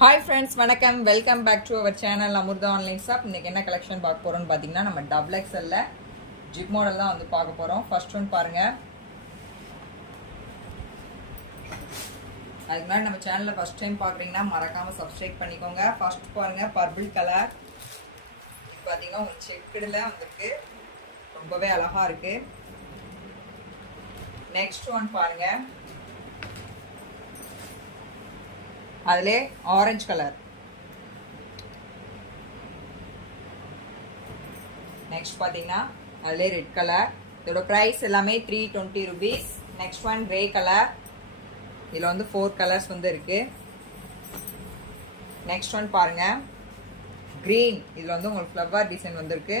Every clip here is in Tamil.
ஹாய் ஃப்ரெண்ட்ஸ், வணக்கம். Welcome back to our channel Amrita online shop. இன்றைக்கி என்ன கலெக்ஷன் பார்க்க போகிறோம்னு பார்த்தீங்கன்னா, நம்ம டபுள் எக்ஸ்எல்ல ஜிப் மாடல் தான் வந்து பார்க்க போகிறோம். ஃபர்ஸ்ட் ஒன் பாருங்கள். அதுக்கு முன்னாடி நம்ம சேனலில் ஃபஸ்ட் டைம் பார்க்குறீங்கன்னா மறக்காமல் சப்ஸ்கிரைப் பண்ணிக்கோங்க. ஃபர்ஸ்ட் பாருங்கள், பர்பிள் கலர். இது பார்த்தீங்கன்னா உங்களுக்கு செக்குடில் வந்துருக்கு, ரொம்பவே அழகாக இருக்குது. நெக்ஸ்ட் ஒன் பாருங்கள், அதிலே ஆரஞ்சு கலர். நெக்ஸ்ட் பார்த்தீங்கன்னா அதிலே ரெட் கலர். இதோட ப்ரைஸ் எல்லாமே 320 rupees. Next one grey colour. இதில் வந்து 4 கலர்ஸ் வந்து இருக்கு. நெக்ஸ்ட் ஒன் பாருங்க, கிரீன். இதில் வந்து உங்களுக்கு ஃப்ளவர் டிசைன் வந்துருக்கு.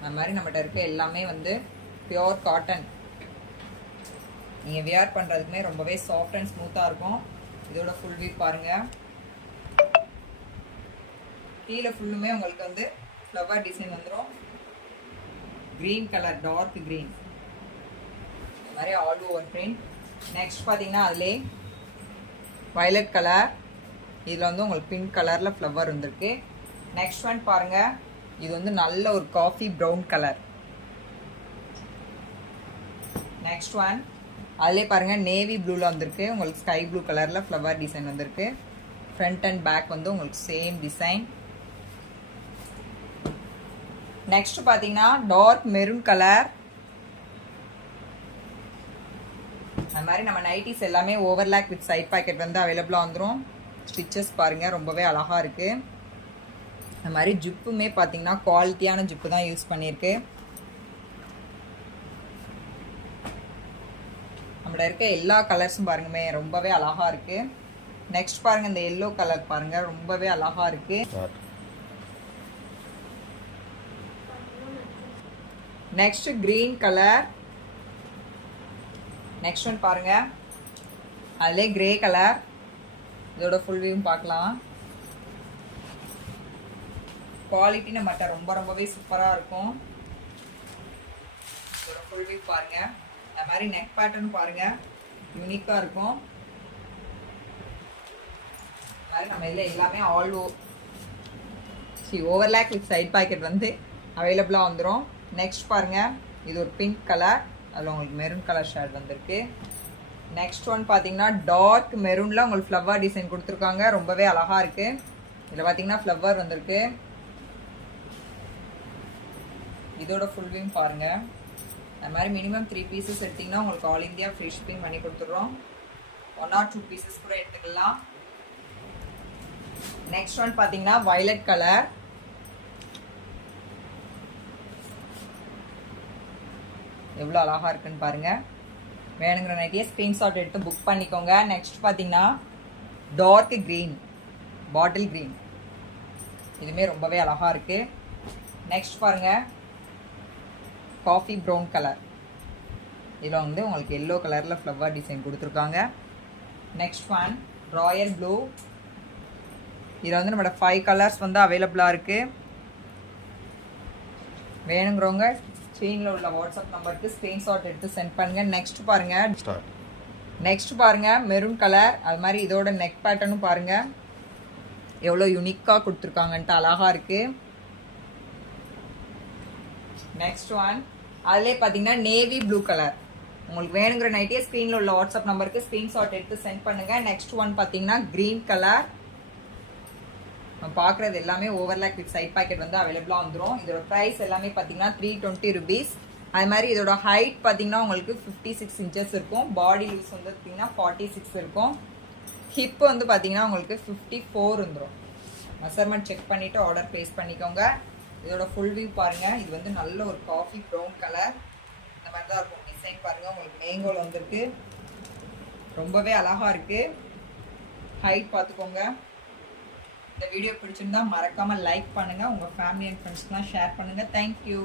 அந்த மாதிரி நம்மகிட்ட இருக்க எல்லாமே வந்து பியோர் காட்டன். நீங்கள் வியர் பண்ணுறதுக்குமே ரொம்பவே சாஃப்ட் அண்ட் ஸ்மூத்தாக இருக்கும். இதோட ஃபுல் வியூ பாருங்கள். கீழே ஃபுல்லுமே உங்களுக்கு வந்து ஃப்ளவர் டிசைன் வந்துடும். க்ரீன் கலர், டார்க் க்ரீன், இந்த மாதிரி ஆல் ஓவர் பிரிண்ட். நெக்ஸ்ட் பார்த்தீங்கன்னா அதிலே வயலட் கலர். இதில் வந்து உங்களுக்கு பிங்க் கலரில் ஃப்ளவர் வந்துருக்கு. நெக்ஸ்ட் ஒன் பாருங்கள், இது வந்து நல்ல ஒரு coffee brown colour. Next one அதிலே பாருங்கள், நேவி ப்ளூவில் வந்திருக்கு. உங்களுக்கு ஸ்கை ப்ளூ கலரில் ஃப்ளவர் டிசைன் வந்திருக்கு. ஃப்ரண்ட் அண்ட் பேக் வந்து உங்களுக்கு சேம் டிசைன். நெக்ஸ்ட் பார்த்தீங்கன்னா டார்க் மெரூன் கலர். அது மாதிரி நம்ம நைட்டிஸ் எல்லாமே ஓவர்லாக் வித் சைட் பாக்கெட் வந்து அவைலபிளாக வந்துடும். ஸ்டிச்சஸ் பாருங்கள், ரொம்பவே அழகாக இருக்குது. அது மாதிரி ஜிப்புமே பார்த்தீங்கன்னா குவாலிட்டியான ஜிப்பு தான் யூஸ் பண்ணியிருக்கு. நம்மள இருக்க எல்லா கலர்ஸும் பாருங்கமே ரொம்பவே அழகா இருக்கு. நெக்ஸ்ட் பாருங்க, இந்த எல்லோ கலர் பாருங்க, ரொம்பவே அழகா இருக்கு. Next green colour. Next one பாருங்க, அதிலே கிரே கலர். இதோட ஃபுல் வியூ பார்க்கலாம். குவாலிட்டி நம்மகிட்ட ரொம்பவே சூப்பராக இருக்கும். இதோட ஃபுல் வியூ பாருங்க. அது மாதிரி நெக் பேட்டர்ன் பாருங்க, யூனிக்காக இருக்கும். மாதிரி நம்ம இதில் எல்லாமே ஓவர்லாக் வித் சைட் பாக்கெட் வந்து அவைலபிளாக வந்துடும். நெக்ஸ்ட் பாருங்க, இது ஒரு பிங்க் கலர். அதில் உங்களுக்கு மெரூன் கலர் ஷேட் வந்திருக்கு. நெக்ஸ்ட் ஒன் பார்த்தீங்கன்னா டார்க் மெரூனில் உங்களுக்கு ஃப்ளவர் டிசைன் கொடுத்துருக்காங்க, ரொம்பவே அழகாக இருக்கு. இதில் பார்த்தீங்கன்னா ஃப்ளவர் வந்திருக்கு. இதோட ஃபுல் வியூ பாருங்க. அது மாதிரி மினிமம் 3 பீசஸ் எடுத்திங்கன்னா உங்களுக்கு ஆல் இந்தியா ஃப்ரீ ஷிப்பிங் பண்ணி கொடுத்துட்றோம். 1 or 2 பீசஸ் கூட எடுத்துக்கலாம். நெக்ஸ்ட் ஒன் பார்த்தீங்கன்னா வயலட் கலர். எவ்வளோ அழகாக இருக்குன்னு பாருங்கள். வேணுங்கிற நைட்டியை ஸ்க்ரீன்ஷாட் எடுத்து புக் பண்ணிக்கோங்க. நெக்ஸ்ட் பார்த்தீங்கன்னா டார்க் க்ரீன், பாட்டில் க்ரீன். இதுவுமே ரொம்பவே அழகாக இருக்குது. நெக்ஸ்ட் பாருங்கள், காஃபி ப்ரௌன் கலர். இதில் வந்து உங்களுக்கு எல்லோ கலரில் ஃப்ளவர் டிசைன் கொடுத்துருக்காங்க. Next one Royal blue. இதில் வந்து நம்மளோட 5 கலர்ஸ் வந்து அவைலபிளாக இருக்குது. வேணுங்கிறவங்க ஸ்க்ரீனில் உள்ள வாட்ஸ்அப் நம்பருக்கு ஸ்க்ரீன்ஷாட் எடுத்து சென்ட் பண்ணுங்கள். நெக்ஸ்ட் பாருங்கள் மெரூன் கலர். அது மாதிரி இதோட நெக் பேட்டர்னும் பாருங்கள் எவ்வளோ யூனிக்காக கொடுத்துருக்காங்கன்ட்டு அழகாக இருக்குது. நெக்ஸ்ட் ஒன் அதிலே பார்த்தீங்கன்னா நேவி ப்ளூ கலர். உங்களுக்கு வேணுங்கிற நைட்டியே ஸ்க்ரீனில் உள்ள வாட்ஸ்அப் நம்பருக்கு ஸ்க்ரீன்ஷாட் எடுத்து சென்ட் பண்ணுங்க. நெக்ஸ்ட் ஒன் பார்த்தீங்கன்னா க்ரீன் கலர். நம்ம பார்க்குறது எல்லாமே ஓவர்லாக் வித் சைட் பாக்கெட் வந்து அவைலபிளாக வந்துடும். இதோட ப்ரைஸ் எல்லாமே பார்த்தீங்கன்னா 320 rupees. அது மாதிரி இதோட ஹைட் பார்த்தீங்கன்னா உங்களுக்கு 56 inches இருக்கும். பாடி லூஸ் வந்து பார்த்தீங்கன்னா 46 இருக்கும். ஹிப் வந்து பார்த்தீங்கன்னா உங்களுக்கு 54 வந்துடும். மெஷர்மெண்ட் செக் பண்ணிவிட்டு ஆர்டர் ப்ளேஸ் பண்ணிக்கோங்க. இதோட ஃபுல் வியூ பாருங்க. இது வந்து நல்ல ஒரு காஃபி ப்ரௌன் கலர். இந்த மாதிரி தான் இருக்கும் டிசைன் பாருங்க. உங்களுக்கு மேங்கோல வந்துருக்கு, ரொம்பவே அழகா இருக்கு. ஹைட் பார்த்துக்கோங்க. இந்த வீடியோ பிடிச்சிருந்தா மறக்காம லைக் பண்ணுங்க. உங்க ஃபேமிலி அண்ட் ஃப்ரெண்ட்ஸ்க்குலாம் ஷேர் பண்ணுங்க. தேங்க்யூ.